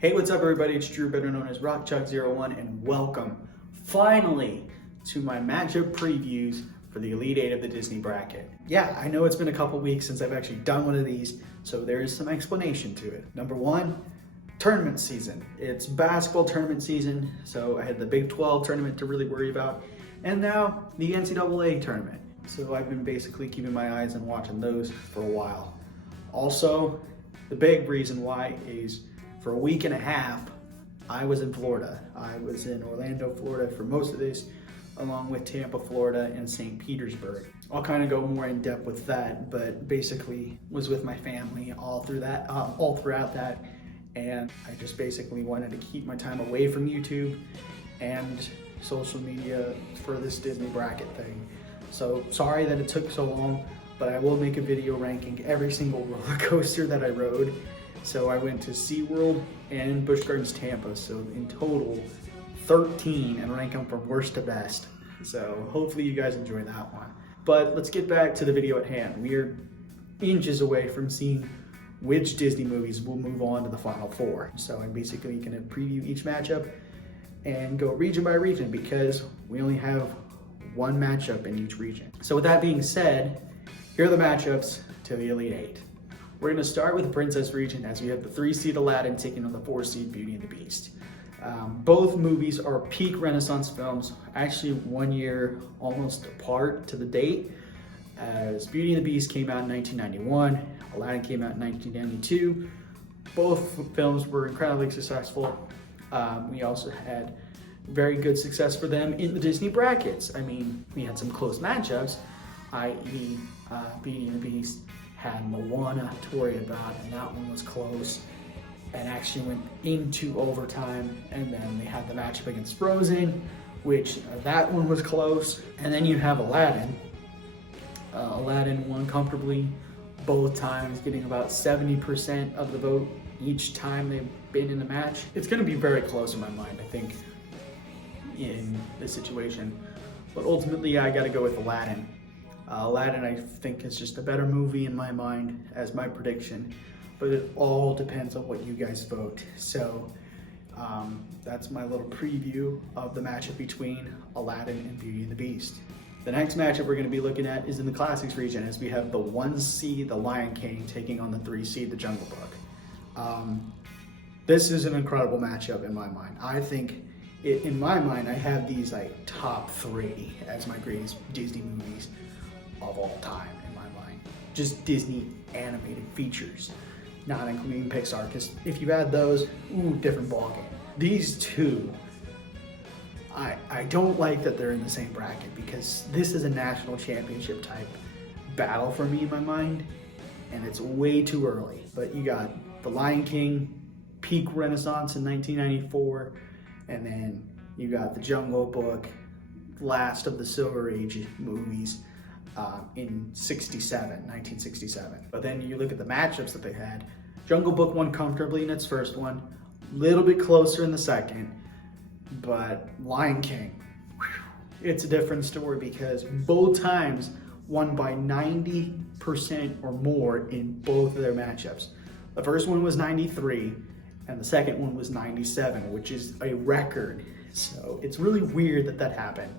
Hey, what's up everybody? It's Drew, better known as RockChuck01, and welcome, finally, to my matchup previews for the Elite 8 of the Disney bracket. Yeah, I know it's been a couple weeks since I've actually done one of these, so there is some explanation to it. Number one, tournament season. It's basketball tournament season, so I had the Big 12 tournament to really worry about, and now the NCAA tournament. So I've been basically keeping my eyes and watching those for a while. Also, the big reason why is for a week and a half, I was in Florida. I was in Orlando, Florida for most of this, along with Tampa, Florida, and St. Petersburg. I'll kind of go more in depth with that, but basically was with my family all throughout that, and I just basically wanted to keep my time away from YouTube and social media for this Disney bracket thing. So sorry that it took so long, but I will make a video ranking every single roller coaster that I rode. So I went to SeaWorld and Busch Gardens Tampa, so in total 13, and rank them from worst to best. So hopefully you guys enjoy that one. But let's get back to the video at hand. We are inches away from seeing which Disney movies will move on to the Final Four. So I'm basically going to preview each matchup and go region by region because we only have one matchup in each region. So with that being said, here are the matchups to the Elite 8. We're going to start with the Princess region as we have the 3-seed Aladdin taking on the 4-seed Beauty and the Beast. Both movies are peak Renaissance films, actually 1 year almost apart to the date, as Beauty and the Beast came out in 1991, Aladdin came out in 1992. Both films were incredibly successful. We also had very good success for them in the Disney brackets. I mean, we had some close matchups, i.e. Beauty and the Beast had Moana to worry about, and that one was close and actually went into overtime. And then they had the matchup against Frozen, which that one was close. And then you have Aladdin. Aladdin won comfortably both times, getting about 70% of the vote each time they've been in the match. It's going to be very close in my mind, I think, in this situation. But ultimately, I got to go with Aladdin. Aladdin, I think, is just a better movie in my mind as my prediction, but it all depends on what you guys vote. So that's my little preview of the matchup between Aladdin and Beauty and the Beast. The next matchup we're going to be looking at is in the Classics region, as we have the 1-seed, the Lion King, taking on the 3-seed, the Jungle Book. This is an incredible matchup in my mind. I think, in my mind, I have these like top 3 as my greatest Disney movies of all time in my mind. Just Disney animated features, not including Pixar, because if you add those, different ballgame. These two, I don't like that they're in the same bracket, because this is a national championship type battle for me in my mind, and it's way too early. But you got The Lion King, peak Renaissance in 1994, and then you got The Jungle Book, last of the Silver Age movies, in 1967. But then you look at the matchups that they had. Jungle Book won comfortably in its first one, a little bit closer in the second, but Lion King, it's a different story because both times won by 90% or more in both of their matchups. The first one was 93 and the second one was 97, which is a record. So it's really weird that that happened.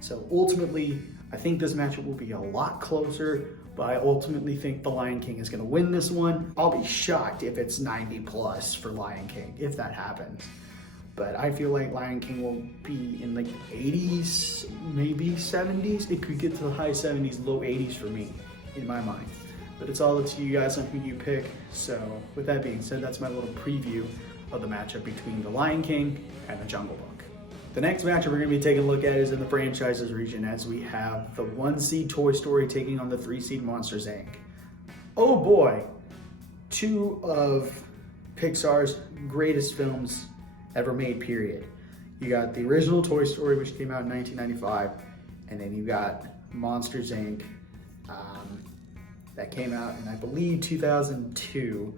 So ultimately, I think this matchup will be a lot closer, but I ultimately think the Lion King is going to win this one. I'll be shocked if it's 90 plus for Lion King, if that happens. But I feel like Lion King will be in like 80s, maybe 70s. It could get to the high 70s, low 80s for me, in my mind. But it's all up to you guys on who you pick. So with that being said, that's my little preview of the matchup between the Lion King and the Jungle Book. The next matchup we're going to be taking a look at is in the franchises region, as we have the 1-seed Toy Story taking on the 3-seed Monsters, Inc. Oh boy, 2 of Pixar's greatest films ever made, period. You got the original Toy Story, which came out in 1995, and then you got Monsters, Inc. That came out in, I believe, 2002.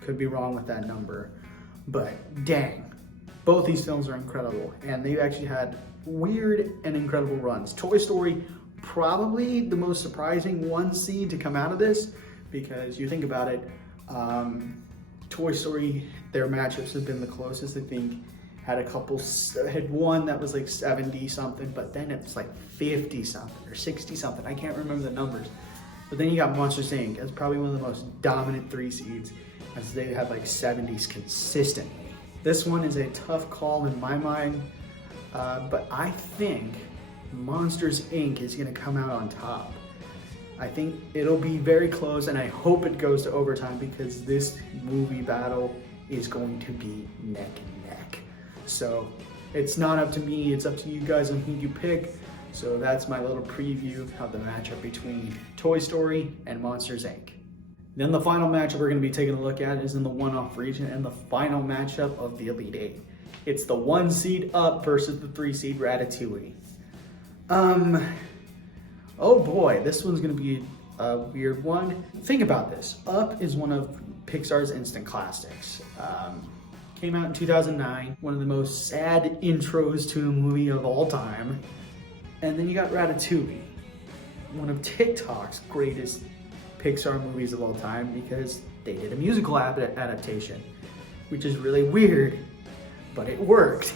Could be wrong with that number, but dang. Both these films are incredible, and they've actually had weird and incredible runs. Toy Story, probably the most surprising 1-seed to come out of this, because you think about it, Toy Story, their matchups have been the closest, I think. Had one that was like 70 something, but then it's like 50 something or 60 something. I can't remember the numbers. But then you got Monsters Inc. as probably one of the most dominant 3 seeds, as they had like 70s consistently. This one is a tough call in my mind, but I think Monsters Inc. is gonna come out on top. I think it'll be very close, and I hope it goes to overtime because this movie battle is going to be neck and neck. So it's not up to me, it's up to you guys on who you pick. So that's my little preview of the matchup between Toy Story and Monsters Inc. Then the final matchup we're going to be taking a look at is in the one-off region and the final matchup of the Elite Eight. It's the 1 seed Up versus the 3 seed Ratatouille. Oh boy, this one's going to be a weird one. Think about this. Up is one of Pixar's instant classics. Came out in 2009, one of the most sad intros to a movie of all time. And then you got Ratatouille, one of TikTok's greatest Pixar movies of all time because they did a musical adaptation, which is really weird, but it worked.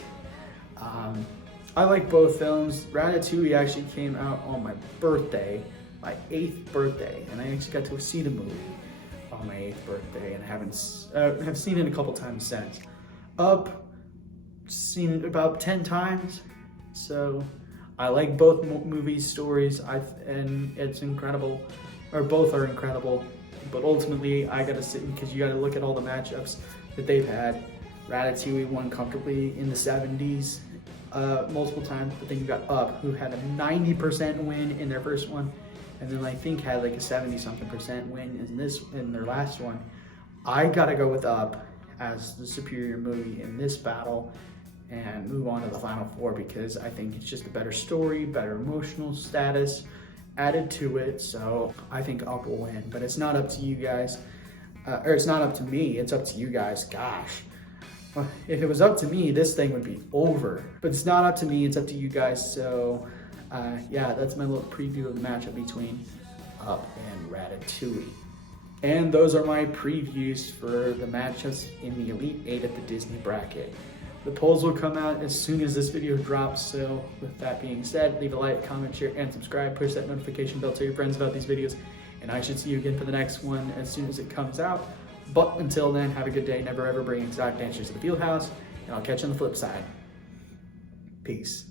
I like both films. Ratatouille actually came out on my birthday, my 8th birthday, and I actually got to see the movie on my 8th birthday, and have seen it a couple times since. Up, seen it about 10 times, so I like both movies' stories, and it's incredible, or both are incredible, but ultimately I gotta sit, because you gotta look at all the matchups that they've had. Ratatouille won comfortably in the 70s multiple times, but then you got Up, who had a 90% win in their first one, and then I think had like a 70-something% win in their last one. I gotta go with Up as the superior movie in this battle and move on to the final 4 because I think it's just a better story, better emotional status added to it. So I think Up will win, but it's not up to you guys, or it's not up to me, it's up to you guys. Gosh, if it was up to me, this thing would be over, but it's not up to me, it's up to you guys. So yeah, that's my little preview of the matchup between Up and Ratatouille. And those are my previews for the matchups in the Elite Eight at the Disney bracket. The polls will come out as soon as this video drops, so with that being said, leave a like, comment, share, and subscribe. Push that notification bell, tell your friends about these videos, and I should see you again for the next one as soon as it comes out. But until then, have a good day. Never ever bring exotic dancers to the field house, and I'll catch you on the flip side. Peace.